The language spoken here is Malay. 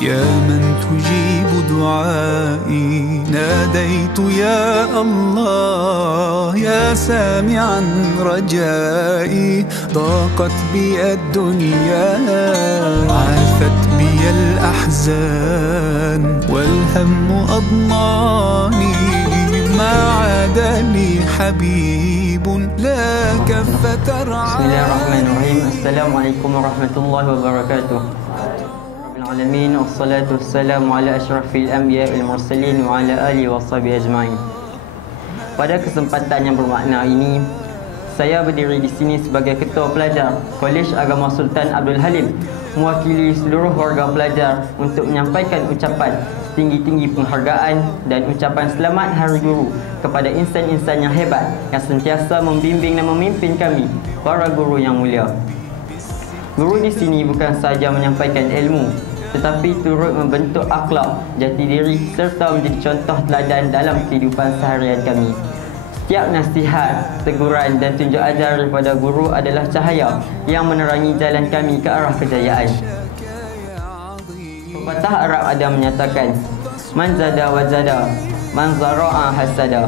يا من تجيب دعائي ناديت يا الله يا سامعا رجائي ضاقت بي الدنيا عاثت بي الأحزان والهم أضناني ما عاد لي حبيب لا كف ترعاني. Bismillahirrahmanirrahim. Assalamualaikum warahmatullahi wabarakatuh. Alamin wassalatu wassalamu ala asyrafil anbiya wal mursalin wa ala alihi washabihi ajmain. Pada kesempatan yang bermakna ini, saya berdiri di sini sebagai ketua pelajar Kolej Agama Sultan Abdul Halim, mewakili seluruh warga pelajar untuk menyampaikan ucapan tinggi-tinggi penghargaan dan ucapan selamat Hari Guru kepada insan-insan yang hebat yang sentiasa membimbing dan memimpin kami, para guru yang mulia. Guru di sini bukan sahaja menyampaikan ilmu, tetapi turut membentuk akhlak, jati diri serta menjadi contoh teladan dalam kehidupan seharian kami. Setiap nasihat, teguran dan tunjuk ajar daripada guru adalah cahaya yang menerangi jalan kami ke arah kejayaan. Pepatah Arab ada menyatakan, man zada wa zada, man zara'a hasada.